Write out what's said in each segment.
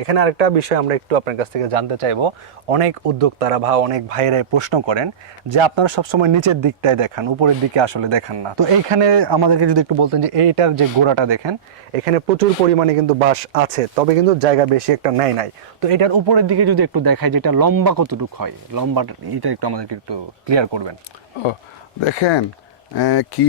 এখানে আরেকটা বিষয় আমরা একটু আপনার কাছ থেকে জানতে চাইব। অনেক উদ্যোক্তারা বা অনেক ভাইয়েরা প্রশ্ন করেন যে আপনারা সবসময় নিচের দিকটায় দেখান, উপরের দিকে আসলে দেখান না। তো এইখানে আমাদেরকে যদি একটু বলতেন যে এইটার যে গোড়াটা দেখেন, এখানে প্রচুর পরিমাণে কিন্তু বাঁশ আছে, তবে কিন্তু জায়গা বেশি একটা নেয় নাই। তো এটার উপরের দিকে যদি একটু দেখায় যে এটা লম্বা কতটুকু হয়? লম্বা এটা একটু আমাদেরকে একটু ক্লিয়ার করবেন। ও, দেখেন কি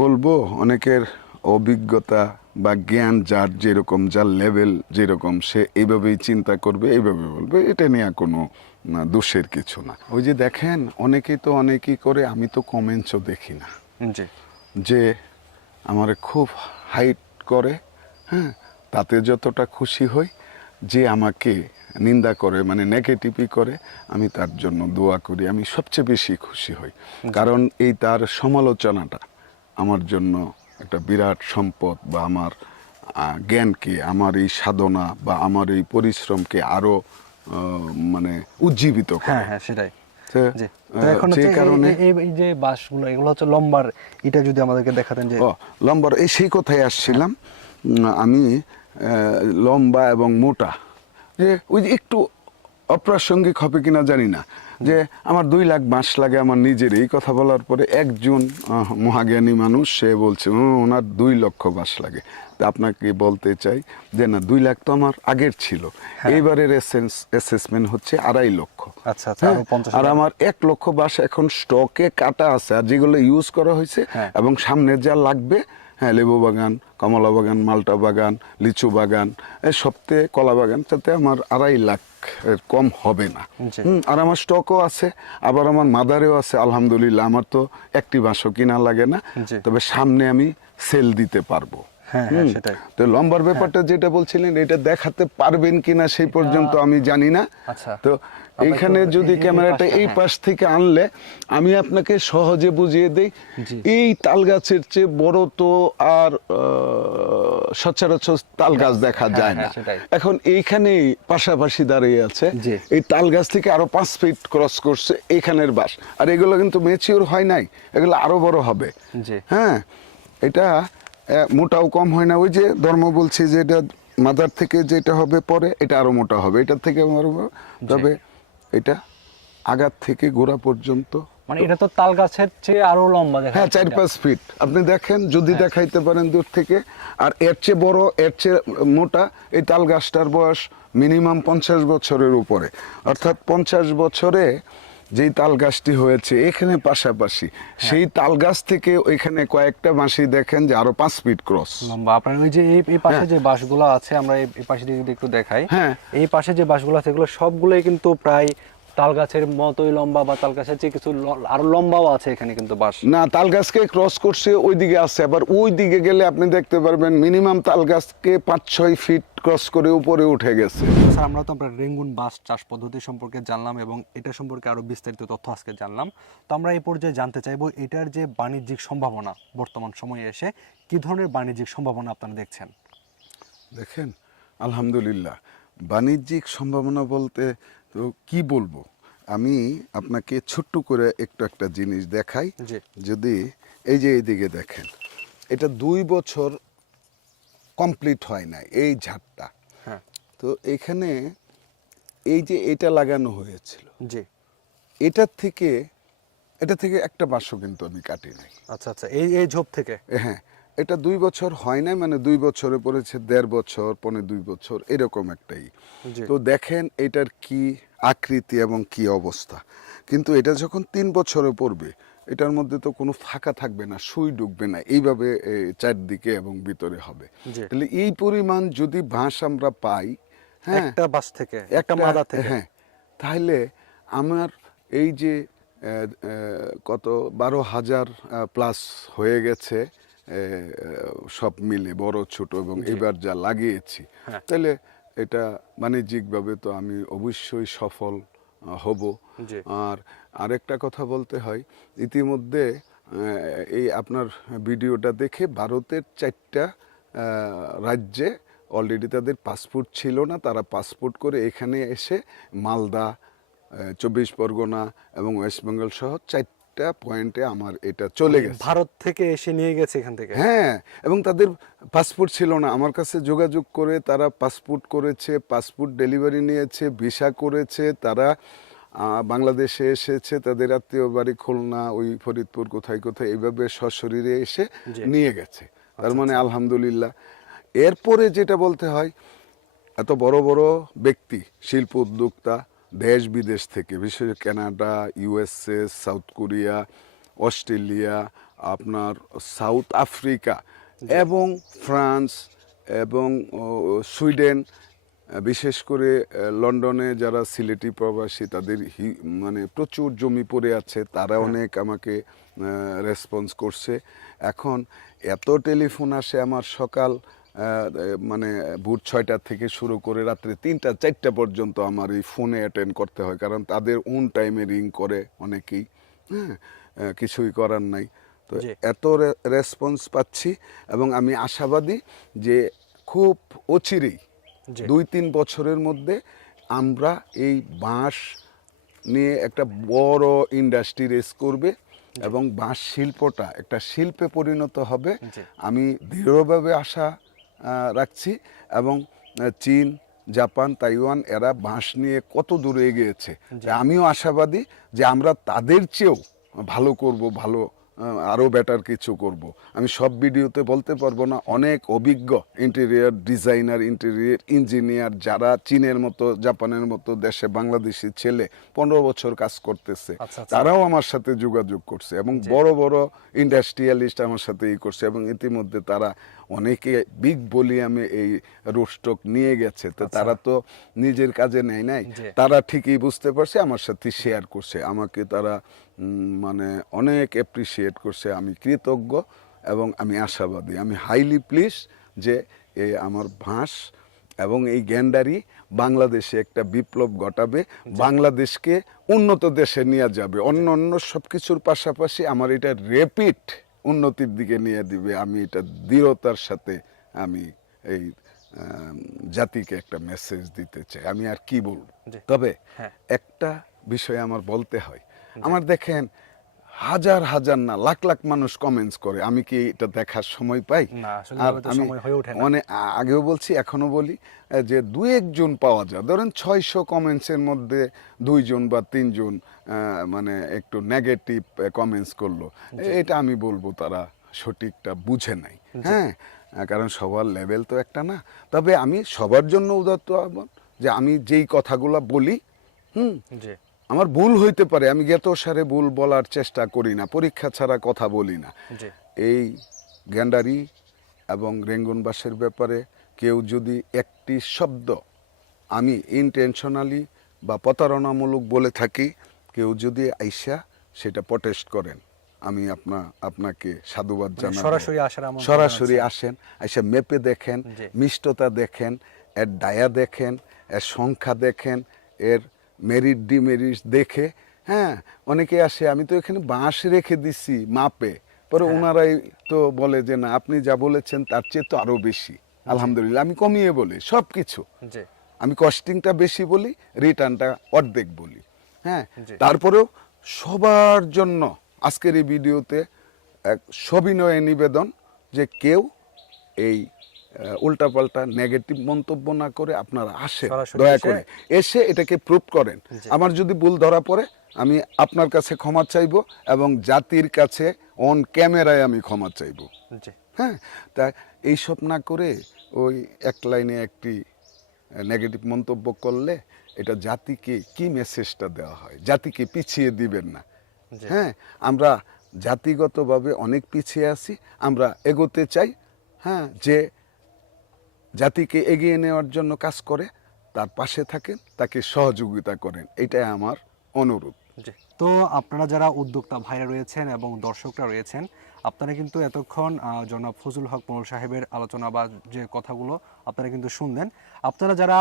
বলব? অনেকের অভিজ্ঞতা বা জ্ঞান যার যেরকম যার লেভেল যেরকম সে এইভাবেই চিন্তা করবে এইভাবে বলবে এটা নিয়ে কোনো দোষের কিছু না। ওই যে দেখেন অনেকেই তো অনেকেই করে আমি তো কমেন্টসও দেখি না। জি। যে আমার খুব হাইট করে হ্যাঁ তাতে যতটা খুশি হই যে আমাকে নিন্দা করে মানে নেগেটিভই করে আমি তার জন্য দোয়া করি আমি সবচেয়ে বেশি খুশি হই। কারণ এই তার সমালোচনাটা আমার জন্য একটা বিরাট সম্পদ বা আমার জ্ঞানকে আমার এই সাধনা বা আমার এই পরিশ্রমকে আরও মানে উজ্জীবিত হ্যাঁ হ্যাঁ সেটাই। যে বাঁশগুলো এগুলো হচ্ছে লম্বার এটা যদি আমাদেরকে দেখাতেন যে ও লম্বা এই সেই কথায় আসছিলাম। আমি লম্বা এবং মোটা। যে ওই যে একটু অপ্রাসঙ্গিক হবে কিনা জানি না। যে আমার দুই লাখ বাঁশ লাগে আমার নিজের এই কথা বলার পরে একজন মহাজ্ঞানী মানুষ সে বলছে ওনার দুই লক্ষ বাঁশ লাগে। তা আপনাকে বলতে চাই যে না দুই লাখ তো আমার আগের ছিল। এইবারের অ্যাসেসমেন্ট হচ্ছে আড়াই লক্ষ। আচ্ছা আচ্ছা হ্যাঁ, আর আমার এক লক্ষ বাস এখন স্টকে কাটা আছে আর যেগুলো ইউজ করা হয়েছে হ্যাঁ। এবং সামনে যা লাগবে হ্যাঁ লেবু বাগান কমলা বাগান মালটা বাগান লিচু বাগান এই সপ্তাহে কলা বাগান তাতে আমার আড়াই লাখ এর কম হবে না। আর আমার স্টকও আছে আবার আমার মাদারেও আছে আলহামদুলিল্লাহ। আমার তো একটি বাঁশও কিনা লাগে না। তবে সামনে আমি সেল দিতে পারব। হ্যাঁ, হ্যাঁ, সেটাই। তো লম্বার ব্যাপারটা যেটা বলছিলেন এটা দেখাতে পারবেন কিনা সেই পর্যন্ত আমি জানি না। আচ্ছা। তো এইখানে যদি ক্যামেরাটা এই হ্যাঁ। পাশ থেকে আনলে আমি আপনাকে সহজে বুঝিয়ে দেই এই তাল গাছের চেয়ে বড় তো আর সচরাচর তাল গাছ। দেখা হ্যাঁ, যায় হ্যাঁ, না। এখন এইখানেই পাশাপাশি দাঁড়িয়ে আছে। এই তাল গাছ থেকে আরও পাঁচ ফিট ক্রস করছে এখানের বাস। আর এগুলো কিন্তু মেচিওর হয় নাই এগুলো আরও বড় হবে। হ্যাঁ এটা মোটাও কম হয় না ওই যে ধর্ম বলছে যে এটা মাদার থেকে যেটা হবে পরে এটা আরও মোটা হবে। এটার থেকে আরও তবে এটা আগার থেকে গোড়া পর্যন্ত মানে এটা তো তাল গাছের চেয়ে আরও লম্বা দেখা হ্যাঁ চার পাঁচ ফিট আপনি দেখেন যদি হ্যাঁ। দেখাইতে পারেন দূর থেকে আর এর চেয়ে বড় এর চেয়ে মোটা এই তাল গাছটার বয়স মিনিমাম পঞ্চাশ বছরের উপরে। অর্থাৎ পঞ্চাশ বছরে যেই তাল গাছটি হয়েছে এখানে পাশাপাশি হ্যাঁ। সেই তাল গাছ থেকে ওইখানে কয়েকটা বাঁশি দেখেন যে আরও পাঁচ ফিট ক্রস লম্বা আপনার ওই যে এই পাশে যে বাঁশগুলো আছে আমরা এই এই পাশে যদি একটু দেখাই হ্যাঁ। এই পাশে যে বাঁশগুলো আছে এগুলো সবগুলোই কিন্তু প্রায় তাল গাছের মতোই লম্বা বা তাল গাছের চেয়ে কিছু আরও লম্বাও আছে এখানে কিন্তু বাঁশ। না তাল গাছকে ক্রস করছে ওই দিকে আছে। আবার ওই দিকে গেলে আপনি দেখতে পারবেন মিনিমাম তাল গাছকে পাঁচ ছয় ফিট ক্রস করে উপরে উঠে গেছে। স্যার আমরা তো আমরা রেঙ্গুন বাস চাষ পদ্ধতি সম্পর্কে জানলাম এবং এটা সম্পর্কে আরও বিস্তারিত তথ্য আজকে জানলাম। তো আমরা এই পর্যায়ে জানতে চাইব এটার যে বাণিজ্যিক সম্ভাবনা বর্তমান সময়ে এসে কি ধরনের বাণিজ্যিক সম্ভাবনা আপনারা দেখছেন? দেখেন আলহামদুলিল্লাহ। বাণিজ্যিক সম্ভাবনা বলতে তো কি বলব? আমি আপনাকে ছোট্ট করে একটু একটা জিনিস দেখাই। যদি এই যে এইদিকে দেখেন এটা দুই বছর কমপ্লিট হয় না এই ঝাড়টা। হ্যাঁ। তো এখানে এই যে এটা লাগানো হয়েছিল জি। এটার থেকে এটা থেকে একটা বাঁশও কিন্তু আমি কাটি নাই আচ্ছা আচ্ছা এই এই ঝোপ থেকে? হ্যাঁ এটা দুই বছর হয় নাই মানে দুই বছরে পড়েছে দেড় বছর পনে দুই বছর এরকম একটাই। তো দেখেন এটার কি আকৃতি এবং কি অবস্থা। কিন্তু এটা যখন তিন বছরে পড়বে এটার মধ্যে তো কোনো ফাঁকা থাকবে না সুই ঢুকবে না এইভাবে চারদিকে এবং ভিতরে হবে। তাহলে এই পরিমাণ যদি বাঁশ আমরা পাই হ্যাঁ একটা বাস থেকে একটা মাদা থেকে। হ্যাঁ তাহলে আমার এই যে কত বারো হাজার প্লাস হয়ে গেছে সব মিলে বড় ছোট এবং এবার যা লাগিয়েছি হ্যাঁ। তাহলে এটা বাণিজ্যিকভাবে তো আমি অবশ্যই সফল হব। আর আরেকটা কথা বলতে হয় ইতিমধ্যে এই আপনার ভিডিওটা দেখে ভারতের চারটা রাজ্যে অলরেডি তাদের পাসপোর্ট ছিল না তারা পাসপোর্ট করে এখানে এসে মালদা চব্বিশ পরগনা এবং ওয়েস্ট বেঙ্গল সহ চারটা চারটা পয়েন্টে আমার এটা চলে গেছে। ভারত থেকে এসে নিয়ে গেছে এখান থেকে? হ্যাঁ এবং তাদের পাসপোর্ট ছিল না। আমার কাছে যোগাযোগ করে তারা পাসপোর্ট করেছে পাসপোর্ট ডেলিভারি নিয়েছে ভিসা করেছে তারা বাংলাদেশে এসেছে তাদের আত্মীয় বাড়ি খুলনা ওই ফরিদপুর কোথায় কোথায় এইভাবে সশরীরে এসে নিয়ে গেছে। তার মানে আলহামদুলিল্লাহ। এরপরে যেটা বলতে হয় এত বড় বড় ব্যক্তি শিল্প উদ্যোক্তা দেশ বিদেশ থেকে বিশেষ করে Canada USA South Korea Australia আপনার সাউথ আফ্রিকা এবং ফ্রান্স এবং সুইডেন বিশেষ করে লন্ডনে যারা সিলেটি প্রবাসী তাদের হি- মানে প্রচুর জমি পড়ে আছে তারা অনেক আমাকে রেসপন্স করছে। এখন এত টেলিফোন আসে আমার সকাল মানে ভোর ছয়টা থেকে শুরু করে রাত্রে তিনটা চারটা পর্যন্ত আমার এই ফোনে অ্যাটেন্ড করতে হয় কারণ তাদের ওন টাইমে রিং করে অনেকেই হ্যাঁ কিছুই করার নাই। তো। এত রেসপন্স পাচ্ছি এবং আমি আশাবাদী যে খুব অচিরেই দুই তিন বছরের মধ্যে আমরা এই বাঁশ নিয়ে একটা বড় ইন্ডাস্ট্রি রেস করবে এবং বাঁশ শিল্পটা একটা শিল্পে পরিণত হবে। আমি দৃঢ়ভাবে আশা রাখছি এবং চীন জাপান তাইওয়ান এরা বাঁশ নিয়ে কত দূরে এগিয়েছে। আমিও আশাবাদী যে আমরা তাদের চেয়েও ভালো করব ভালো আহ, আরও বেটার কিছু করব। আমি সব ভিডিওতে বলতে পারব না অনেক অভিজ্ঞ ইন্টেরিয়ার ডিজাইনার ইন্টেরিয়ার ইঞ্জিনিয়ার যারা চীনের মতো জাপানের মতো দেশে বাংলাদেশি ছেলে পনেরো বছর কাজ করতেছে আচ্ছা, আচ্ছা। তারাও আমার সাথে যোগাযোগ করছে এবং বড় বড় ইন্ডাস্ট্রিয়ালিস্ট আমার সাথে ই করছে এবং ইতিমধ্যে তারা অনেকে বিগ ভলিউমে এই রোস্টক নিয়ে গেছে। তো তারা তো নিজের কাজে নেয় নাই। তারা ঠিকই বুঝতে পারছে আমার সাথে শেয়ার করছে। আমাকে তারা মানে অনেক অ্যাপ্রিসিয়েট করছে। আমি কৃতজ্ঞ এবং আমি আশাবাদী। আমি হাইলি প্লিজ যে এই আমার ভাঁস এবং এই গ্যান্ডারি বাংলাদেশে একটা বিপ্লব ঘটাবে। বাংলাদেশকে উন্নত দেশে নিয়ে যাবে। অন্য অন্য সব কিছুর পাশাপাশি আমার এটা রেপিড উন্নতির দিকে নিয়ে দিবে। আমি এটা দৃঢ়তার সাথে আমি এই জাতিকে একটা মেসেজ দিতে চাই। আমি আর কি বলব? তবে হ্যাঁ। একটা বিষয় আমার বলতে হয়। আমার দেখেন হাজার হাজার না লাখ লাখ মানুষ কমেন্টস করে আমি কি এটা দেখার সময় পাই? না, আর আমি। মানে আগেও বলছি এখনও বলি যে দুই একজন পাওয়া যায় ধরেন ছয়শো কমেন্টসের মধ্যে দুইজন বা তিনজন মানে একটু নেগেটিভ কমেন্টস করল। এটা আমি বলব তারা সঠিকটা বুঝে নাই হ্যাঁ? কারণ সবার লেভেল তো একটা না। তবে আমি সবার জন্য উদাত্ত আহ্বান যে আমি যেই কথাগুলো বলি হুম? আমার ভুল হইতে পারে আমি জ্ঞাত সারে ভুল বলার চেষ্টা করি না পরীক্ষা ছাড়া কথা বলি না। এই গ্যান্ডারি এবং রেঙ্গনবাসের ব্যাপারে কেউ যদি একটি শব্দ আমি ইনটেনশনালি বা প্রতারণামূলক বলে থাকি কেউ যদি আইসা সেটা প্রটেস্ট করেন। আমি আপনা আপনাকে সাধুবাদ মানে সরাসরি আসার সরাসরি আসেন আইসা মেপে দেখেন মিষ্টতা দেখেন এর ডায়া দেখেন এর সংখ্যা দেখেন এর মেরিট ডিমেরিট দেখে হ্যাঁ অনেকে আসে আমি তো এখানে বাঁশ রেখে দিছি মাপে। পরে হ্যাঁ। ওনারাই তো বলে যে না আপনি যা বলেছেন তার চেয়ে তো আরও বেশি। আলহামদুলিল্লাহ আমি কমিয়ে বলি সব কিছু আমি কস্টিংটা বেশি বলি রিটার্নটা অর্ধেক বলি হ্যাঁ? তারপরেও সবার জন্য আজকের এই ভিডিওতে এক সবিনয়ে নিবেদন যে কেউ এই উল্টাপাল্টা নেগেটিভ মন্তব্য না করে আপনারা আসেন দয়া করে। এসে এটাকে প্রুভ করেন। আমার যদি ভুল ধরা পড়ে আমি আপনার কাছে ক্ষমা চাইব এবং জাতির কাছে অন ক্যামেরায় আমি ক্ষমা চাইব। হ্যাঁ? তা এইসব না করে ওই এক লাইনে একটি নেগেটিভ মন্তব্য করলে এটা জাতিকে কি মেসেজটা দেওয়া হয়? জাতিকে পিছিয়ে দিবেন না। হ্যাঁ? আমরা জাতিগতভাবে অনেক পিছিয়ে আছি আমরা এগোতে চাই হ্যাঁ? যে জাতিকে এগিয়ে নেওয়ার জন্য কাজ করে, তার পাশে থাকেন, তাকে সহযোগিতা করেন। এটাই আমার অনুরোধ। তো আপনারা যারা উদ্যোক্তা ভাইরা রয়েছেন এবং দর্শকরা রয়েছেন, আপনারা কিন্তু এতক্ষণ জনাব ফজল হক মোল সাহেবের আলোচনা বা যে কথাগুলো আপনারা কিন্তু শুনলেন। আপনারা যারা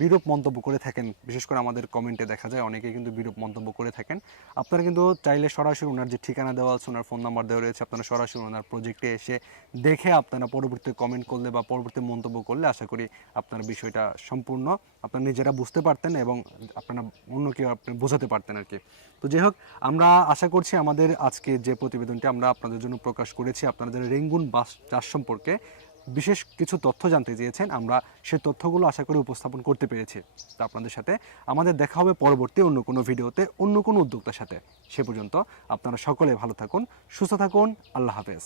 বিরূপ মন্তব্য করে থাকেন, বিশেষ করে আমাদের কমেন্টে দেখা যায়, অনেকেই কিন্তু বিরূপ মন্তব্য করে থাকেন। আপনারা কিন্তু চাইলে সরাসরি ওনার যে ঠিকানা দেওয়া আছে, ওনার ফোন নাম্বার দেওয়া রয়েছে, আপনারা সরাসরি ওনার প্রজেক্টে এসে দেখে আপনারা পরবর্তী কমেন্ট করলে বা পরবর্তী মন্তব্য করলে আশা করি আপনার বিষয়টা সম্পূর্ণ, আপনারা নিজেরা বুঝতে পারতেন এবং আপনারা অন্য কেউ আপনি বোঝাতে পারতেন আর কি। তো যাই হোক, আমরা আশা করছি আমাদের আজকে যে প্রতিবেদনটি আমরা আপনাদের জন্য প্রকাশ করেছি, আপনাদের রেঙ্গুন বাস, চাষ সম্পর্কে বিশেষ কিছু তথ্য জানতে চেয়েছেন, আমরা সে তথ্যগুলো আশা করি উপস্থাপন করতে পেরেছি। তা আপনাদের সাথে আমাদের দেখা হবে পরবর্তী অন্য কোনো ভিডিওতে, অন্য কোনো উদ্যোক্তার সাথে। সে পর্যন্ত আপনারা সকলে ভালো থাকুন, সুস্থ থাকুন, আল্লাহ হাফেজ।